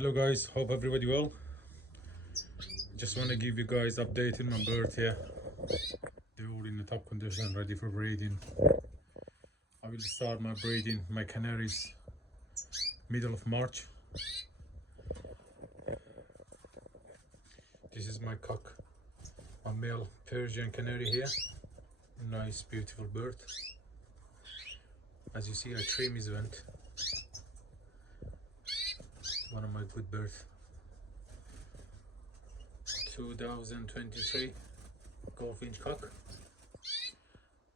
Hello guys, hope everybody well. Just want to give you guys update in my bird here. They're all in the top condition, ready for breeding. I will start my breeding, my canaries, middle of March. This is my cock, a male Persian canary here. Nice, beautiful bird. As you see, I trim his vent. One of my good birds. 2023 goldfinch cock.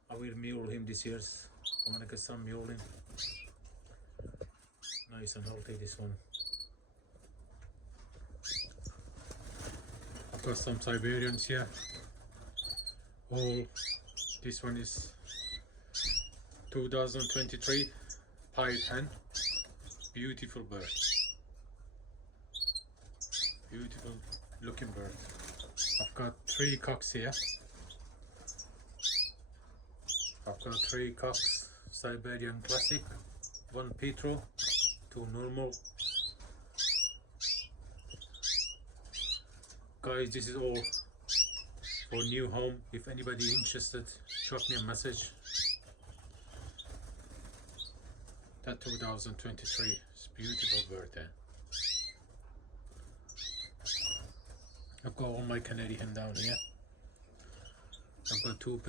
I will mule him this year. I'm gonna get some muling. Nice and healthy, this one. I've got some Siberians here. This one is 2023 pied hen. Beautiful bird. Beautiful looking bird. I've got 3 cocks here. I've got 3 cocks, Siberian classic, 1 Petro, 2 normal. Guys, this is all for new home. If anybody interested, drop me a message. That 2023 is beautiful bird there. I've got all my canary hen down here. I've got 2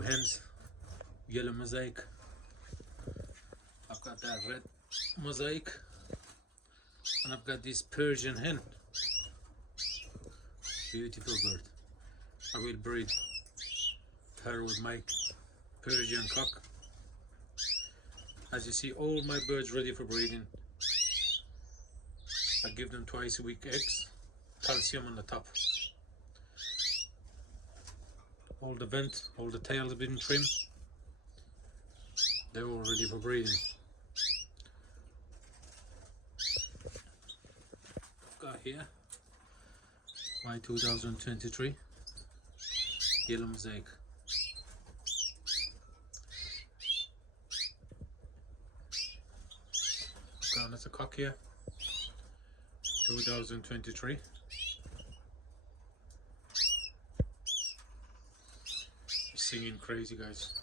hens, yellow mosaic. I've got that red mosaic, and I've got this Persian hen. Beautiful bird. I will breed her with my Persian cock. As you see, all my birds ready for breeding. I give them twice a week eggs, calcium on the top. All the vent, all the tails have been trimmed. They're all ready for breeding. I've got here my 2023 yellow mosaic. I've got another cock here, 2023. Singing crazy, guys.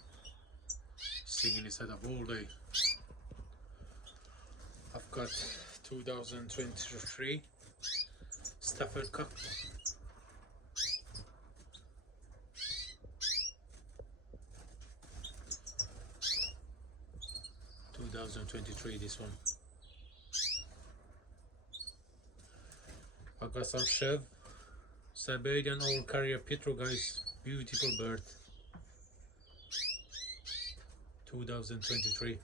Singing his head up all day. I've got 2023 Stafford cock. 2023, this one. I've got some Chev, Siberian old carrier Petro, guys. Beautiful bird. 2023.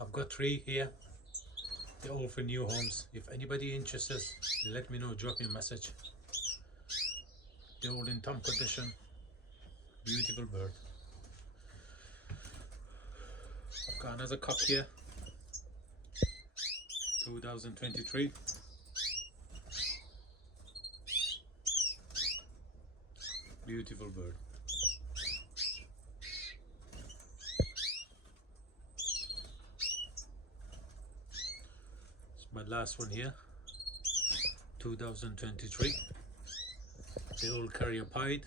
I've got 3 here. They're all for new homes. If anybody interested, let me know, drop me a message. They're all in top condition. Beautiful bird. I've got another cock here, 2023. Beautiful bird. It's my last one here, 2023. They all carry a pied.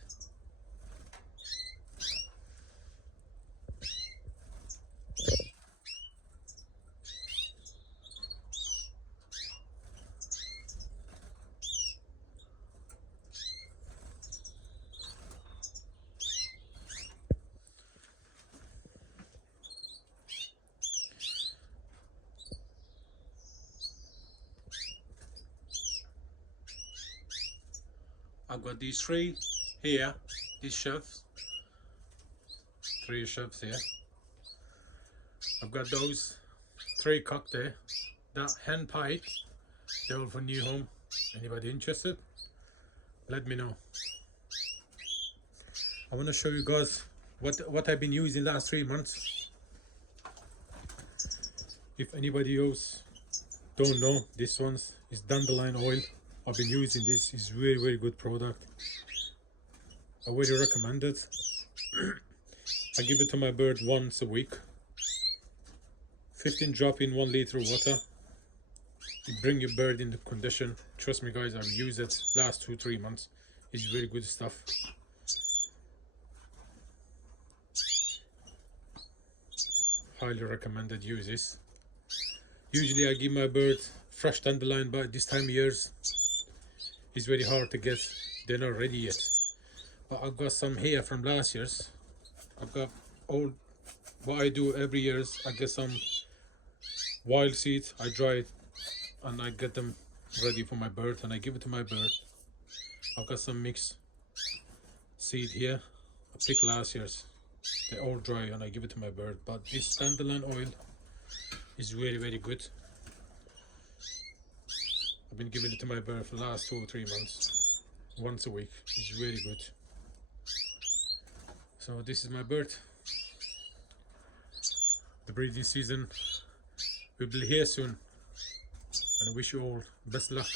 I've got these 3 here, these shelves, 3 shelves here. I've got those 3 cock there, that hen pied. They're all for new home. Anybody interested, let me know. I want to show you guys what I've been using last 3 months. If anybody else don't know, this one is dandelion oil. I've been using this. It's very good product. I really recommend it. I give it to my bird once a week. 15 drop in 1 liter of water. You bring your bird into condition. Trust me guys, I've used it last 2-3 months. It's very good stuff. Highly recommended, use this. Usually I give my bird fresh dandelion by this time of years. It's very hard to get, they're not ready yet. But I've got some here from last year's. I've got old, what I do every year is I get some wild seeds, I dry it and I get them ready for my bird and I give it to my bird. I've got some mixed seed here, I picked last year's. They're all dry and I give it to my bird. But this dandelion oil is very, very good. I've been giving it to my bird for the last 2 or 3 months, once a week. It's very good. So this is my bird. The breeding season will be here soon, and I wish you all best luck.